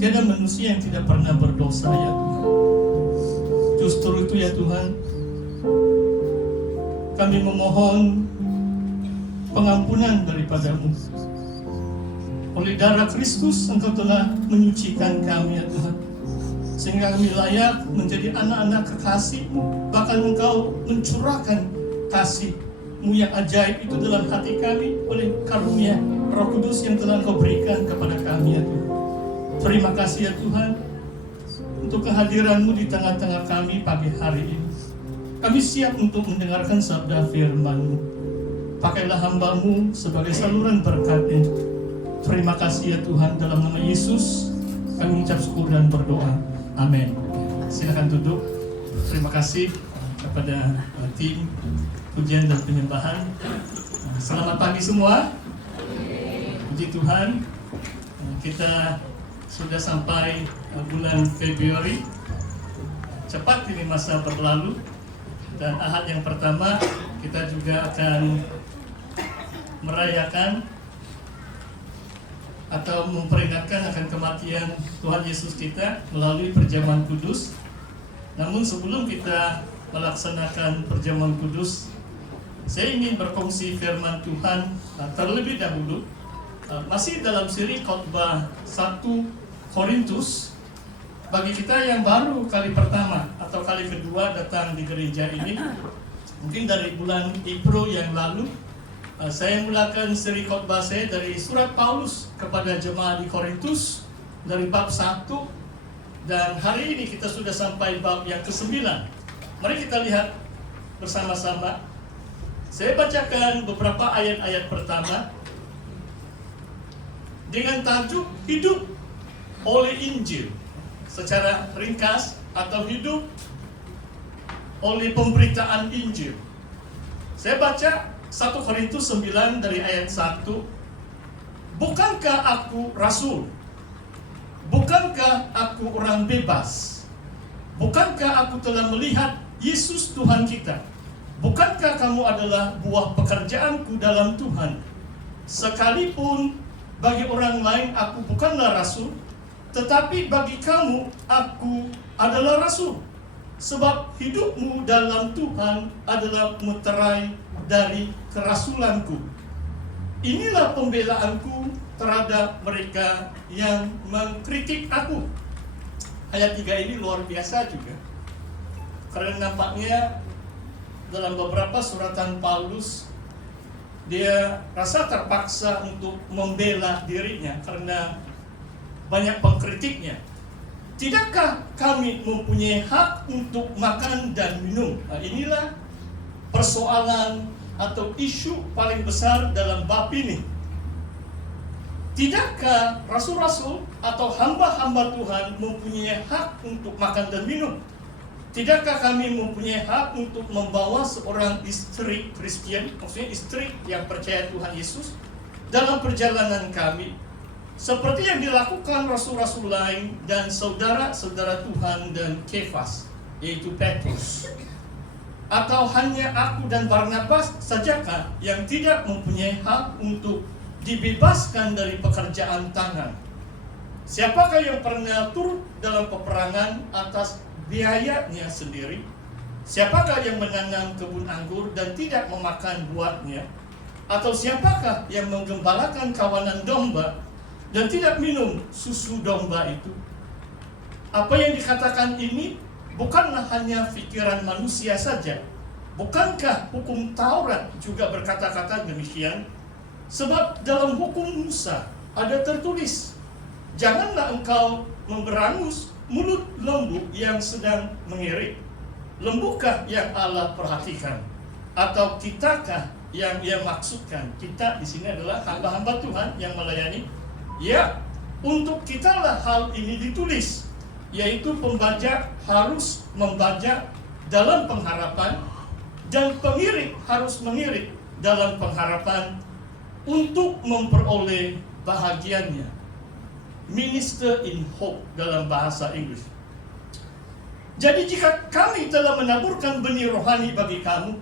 Tiada manusia yang tidak pernah berdosa ya Tuhan. Justru itu ya Tuhan, kami memohon pengampunan daripada-Mu. Oleh darah Kristus Engkau telah menyucikan kami ya Tuhan, sehingga kami layak menjadi anak-anak kekasih-Mu. Bahkan Engkau mencurahkan kasih-Mu yang ajaib itu dalam hati kami oleh karunia Roh Kudus yang telah Engkau berikan kepada kami ya Tuhan. Terima kasih ya Tuhan untuk kehadiran-Mu di tengah-tengah kami pagi hari ini. Kami siap untuk mendengarkan sabda firman-Mu. Pakailah hamba-Mu sebagai saluran berkat-Nya. Terima kasih ya Tuhan, dalam nama Yesus kami mengucap syukur dan berdoa. Amin. Silakan duduk. Terima kasih kepada tim pujian dan penyembahan. Selamat pagi semua. Puji Tuhan, kita sudah sampai bulan Februari. Cepat ini masa berlalu. Dan Ahad yang pertama kita juga akan merayakan atau memperingatkan akan kematian Tuhan Yesus kita melalui perjamuan kudus. Namun sebelum kita melaksanakan perjamuan kudus, saya ingin berkongsi firman Tuhan terlebih dahulu. Masih dalam seri khotbah 1 Korintus. Bagi kita yang baru kali pertama atau kali kedua datang di gereja ini, mungkin dari bulan April yang lalu, saya mulakan seri khotbah saya dari surat Paulus kepada jemaat di Korintus dari bab 1, dan hari ini kita sudah sampai bab yang ke-9. Mari kita lihat bersama-sama. Saya bacakan beberapa ayat-ayat pertama dengan tajuk hidup oleh Injil. Secara ringkas, atau hidup oleh pemberitaan Injil. Saya baca 1 Korintus 9 dari ayat 1. Bukankah aku rasul? Bukankah aku orang bebas? Bukankah aku telah melihat Yesus Tuhan kita? Bukankah kamu adalah buah pekerjaanku dalam Tuhan? Sekalipun bagi orang lain aku bukanlah rasul, tetapi bagi kamu aku adalah rasul. Sebab hidupmu dalam Tuhan adalah meterai dari kerasulanku. Inilah pembelaanku terhadap mereka yang mengkritik aku. Ayat 3 ini luar biasa juga, karena nampaknya dalam beberapa suratan Paulus dia rasa terpaksa untuk membela dirinya karena banyak pengkritiknya. Tidakkah kami mempunyai hak untuk makan dan minum? Nah, inilah persoalan atau isu paling besar dalam bab ini. Tidakkah rasul-rasul atau hamba-hamba Tuhan mempunyai hak untuk makan dan minum? Tidakkah kami mempunyai hak untuk membawa seorang istri Kristen, maksudnya istri yang percaya Tuhan Yesus, dalam perjalanan kami, seperti yang dilakukan rasul-rasul lain dan saudara-saudara Tuhan dan Kefas, yaitu Petrus? Atau hanya aku dan Barnabas sajakah yang tidak mempunyai hak untuk dibebaskan dari pekerjaan tangan? Siapakah yang pernah turut dalam peperangan atas biayanya sendiri? Siapakah yang menanam kebun anggur dan tidak memakan buahnya? Atau siapakah yang menggembalakan kawanan domba dan tidak minum susu domba itu? Apa yang dikatakan ini bukanlah hanya pikiran manusia saja. Bukankah hukum Taurat juga berkata-kata demikian? Sebab dalam hukum Musa ada tertulis, janganlah engkau memberangus mulut lembu yang sedang mengirik. Lembukah yang Allah perhatikan? Atau kitakah yang Ia maksudkan? Kita di sini adalah hamba-hamba Tuhan yang melayani. Ya, untuk kitalah hal ini ditulis, yaitu pembajak harus membajak dalam pengharapan, dan pengirik harus mengirik dalam pengharapan untuk memperoleh bahagiannya. Minister in hope dalam bahasa Inggris. Jadi jika kami telah menaburkan benih rohani bagi kamu,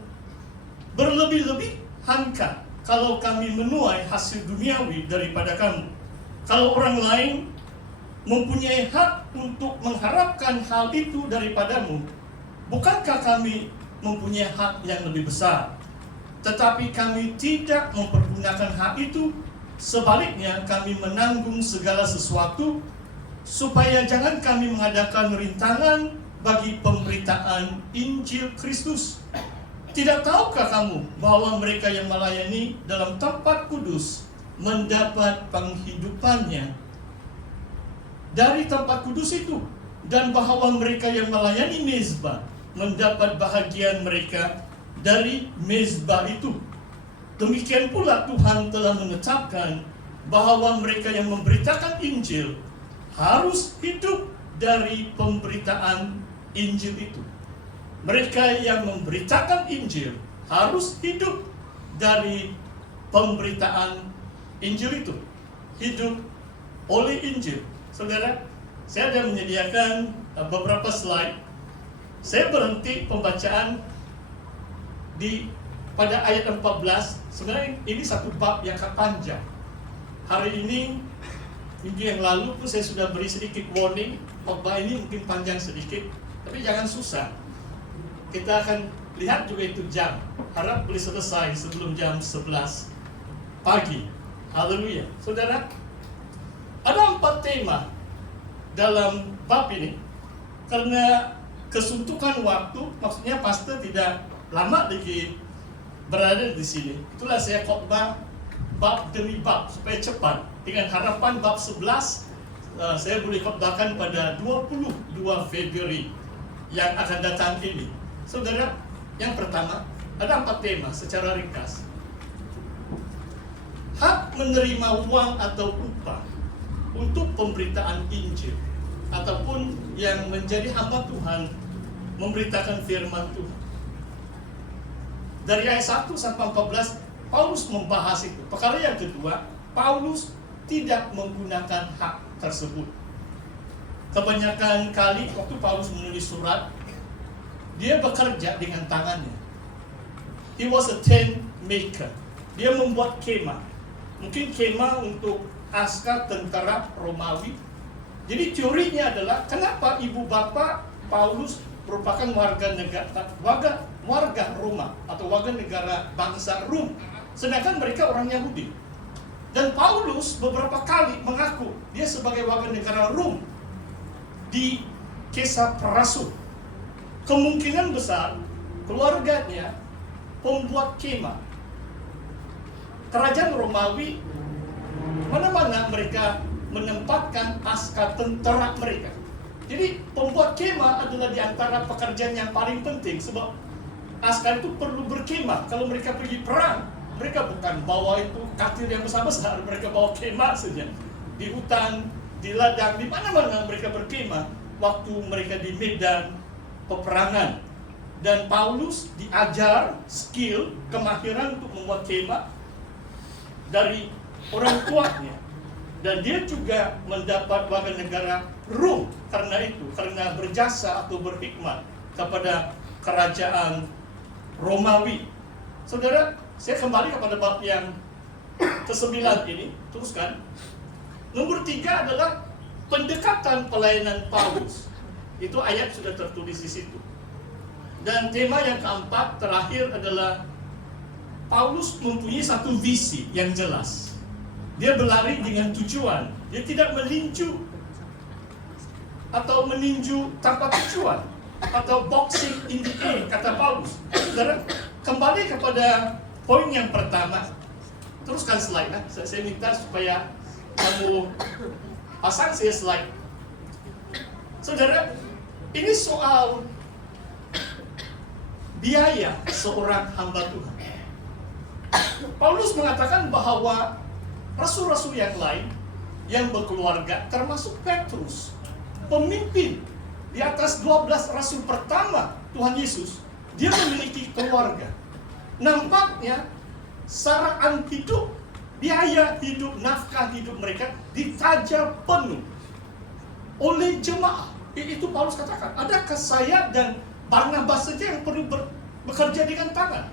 berlebih-lebihankah kalau kami menuai hasil duniawi daripada kamu? Kalau orang lain mempunyai hak untuk mengharapkan hal itu daripadamu, bukankah kami mempunyai hak yang lebih besar? Tetapi kami tidak mempergunakan hak itu. Sebaliknya kami menanggung segala sesuatu, supaya jangan kami mengadakan rintangan bagi pemberitaan Injil Kristus. Tidak tahukah kamu bahwa mereka yang melayani dalam tempat kudus mendapat penghidupannya dari tempat kudus itu, dan bahwa mereka yang melayani mezbah mendapat bahagian mereka dari mezbah itu. Demikian pula Tuhan telah menetapkan bahwa mereka yang memberitakan Injil harus hidup dari pemberitaan Injil itu. Mereka yang memberitakan Injil harus hidup dari pemberitaan Injil itu. Hidup oleh Injil. Saudara, saya ada menyediakan beberapa slide. Saya berhenti pembacaan pada ayat 14. Sebenarnya ini satu bab yang panjang. Hari ini, minggu yang lalu pun saya sudah beri sedikit warning. Khotbah ini mungkin panjang sedikit, tapi jangan susah. Kita akan lihat juga itu jam. Harap boleh selesai sebelum jam 11 pagi. Haleluya. Saudara, ada 4 tema dalam bab ini. Karena kesuntukan waktu, maksudnya pastor tidak lama lagi berada di sini. Itulah saya khotbah bab demi bab supaya cepat. Dengan harapan bab 11 saya boleh khotbahkan pada 22 Februari yang akan datang ini. Saudara, yang pertama ada 4 tema secara ringkas. Hak menerima uang atau upah untuk pemberitaan Injil, ataupun yang menjadi hamba Tuhan memberitakan firman Tuhan. Dari ayat 1 sampai 14 Paulus membahas itu. Perkara yang kedua, Paulus tidak menggunakan hak tersebut. Kebanyakan kali waktu Paulus menulis surat, dia bekerja dengan tangannya. He was a tent maker. Dia membuat kemah. Mungkin kemah untuk askar tentara Romawi. Jadi teorinya adalah kenapa ibu bapa Paulus merupakan warga Roma atau warga negara bangsa Rom, sedangkan mereka orang Yahudi. Dan Paulus beberapa kali mengaku dia sebagai warga negara Rom di Kisah Rasul. Kemungkinan besar keluarganya pembuat kemah. Kerajaan Romawi, mana-mana mereka menempatkan askar tentara mereka. Jadi pembuat kemah adalah di antara pekerjaan yang paling penting, sebab askar itu perlu berkemah. Kalau mereka pergi perang, mereka bukan bawa itu katil yang besar-besar, mereka bawa kemah saja. Di hutan, di ladang, di mana-mana mereka berkemah waktu mereka di medan peperangan. Dan Paulus diajar skill, kemahiran untuk membuat kemah dari orang tuanya. Dan dia juga mendapat warga negara Rom karena berjasa atau berkhidmat kepada kerajaan Romawi. Saudara, saya kembali kepada bab yang ke-9 ini, teruskan. Nomor 3 adalah pendekatan pelayanan Paulus. Itu ayat sudah tertulis di situ. Dan tema yang keempat terakhir adalah Paulus mempunyai satu visi yang jelas. Dia berlari dengan tujuan. Dia tidak meninju atau meninju tanpa tujuan, atau boxing in the air, kata Paulus. Saudara, kembali kepada poin yang pertama. Teruskan slide lah. Saya minta supaya kamu pasang saya slide. Saudara, ini soal biaya seorang hamba Tuhan. Paulus mengatakan bahwa rasul-rasul yang lain yang berkeluarga, termasuk Petrus, pemimpin di atas 12 rasul pertama Tuhan Yesus, dia memiliki keluarga. Nampaknya saraan hidup, biaya hidup, nafkah hidup mereka ditajar penuh oleh jemaah. Itu Paulus katakan, adakah saya dan Barnabas saja yang perlu bekerja dengan tangan?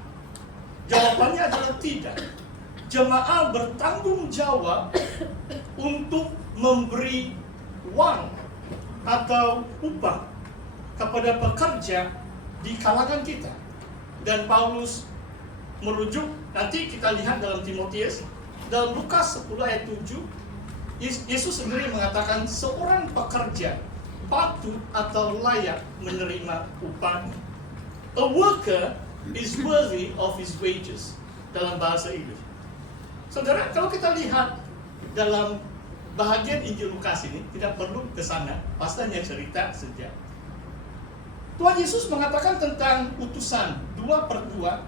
Jawabannya adalah tidak. Jemaah bertanggung jawab untuk memberi uang atau upah kepada pekerja di kalangan kita. Dan Paulus merujuk, nanti kita lihat dalam Timotius, dalam Lukas 10 ayat 7, Yesus sendiri mengatakan seorang pekerja patut atau layak menerima upahnya. A worker is worthy of his wages, dalam bahasa Inggris. Saudara, kalau kita lihat dalam bahagian Injil Lukas ini, tidak perlu ke sana, pasti hanya cerita saja. Tuhan Yesus mengatakan tentang utusan 2/2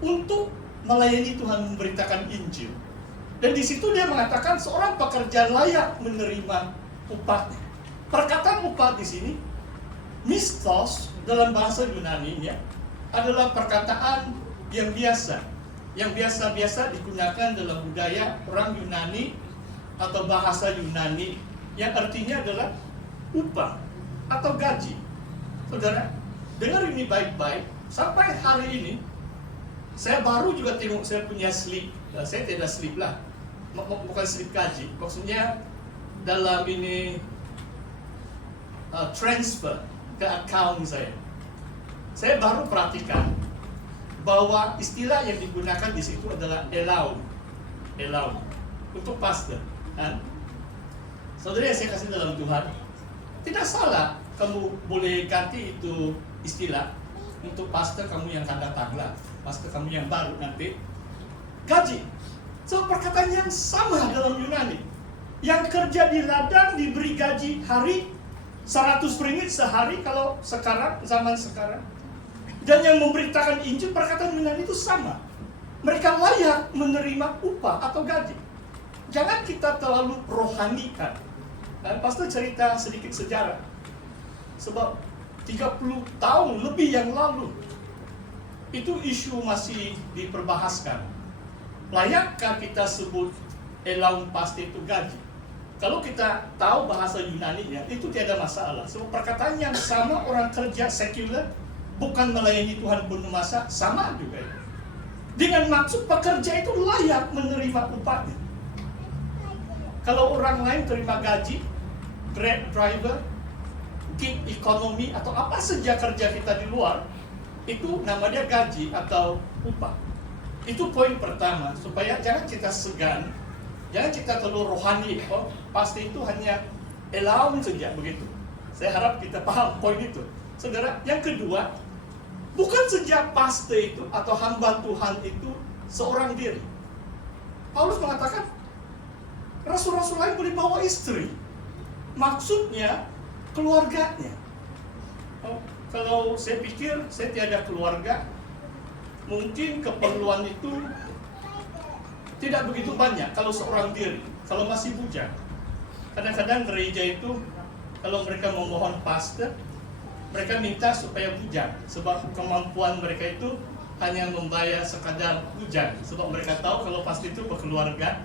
untuk melayani Tuhan, memberitakan Injil. Dan di situ dia mengatakan seorang pekerja layak menerima upahnya. Perkataan upah di sini, mistos dalam bahasa Yunani-nya adalah perkataan yang biasa, yang biasa-biasa digunakan dalam budaya orang Yunani atau bahasa Yunani, yang artinya adalah upah atau gaji. Saudara, dengar ini baik-baik. Sampai hari ini saya baru juga tengok saya punya slip. Saya tidak slip lah, bukan slip gaji. Maksudnya dalam ini transfer ke account saya. Saya baru perhatikan bahwa istilah yang digunakan di situ adalah allowance untuk pastor. Saudara yang saya kasih dalam Tuhan, tidak salah kamu boleh ganti itu istilah untuk pastor kamu yang akan datang lah, pastor kamu yang baru nanti. Gaji, so perkataan yang sama dalam Yunani. Yang kerja di ladang diberi gaji hari 100 ringgit sehari kalau sekarang, zaman sekarang. Dan yang memberitakan Injil, perkataan Yunani itu sama. Mereka layak menerima upah atau gaji. Jangan kita terlalu rohanikan. Dan pastor cerita sedikit sejarah. Sebab 30 tahun lebih yang lalu, itu isu masih diperbahaskan. Layakkah kita sebut allowance pasti itu gaji? Kalau kita tahu bahasa Yunani-nya, itu tiada masalah. Sebab perkataan yang sama, orang kerja sekuler, bukan melayani Tuhan penuh masa, sama juga itu. Dengan maksud pekerja itu layak menerima upahnya. Kalau orang lain terima gaji, Grab driver, gig ekonomi, atau apa saja kerja kita di luar, itu namanya gaji atau upah. Itu poin pertama, supaya jangan kita segan, jangan kita terlalu rohani, oh pasti itu hanya allowance saja begitu. Saya harap kita paham poin itu. Saudara, yang kedua, bukan saja pastor itu atau hamba Tuhan itu seorang diri. Paulus mengatakan, rasul-rasul lain boleh bawa istri. Maksudnya, keluarganya. Oh, kalau saya pikir, saya tiada keluarga, mungkin keperluan itu tidak begitu banyak kalau seorang diri, kalau masih bujang. Kadang-kadang gereja itu, kalau mereka memohon pastor, mereka minta supaya bujang, sebab kemampuan mereka itu hanya membayar sekadar bujang, sebab mereka tahu kalau pasti itu berkeluarga,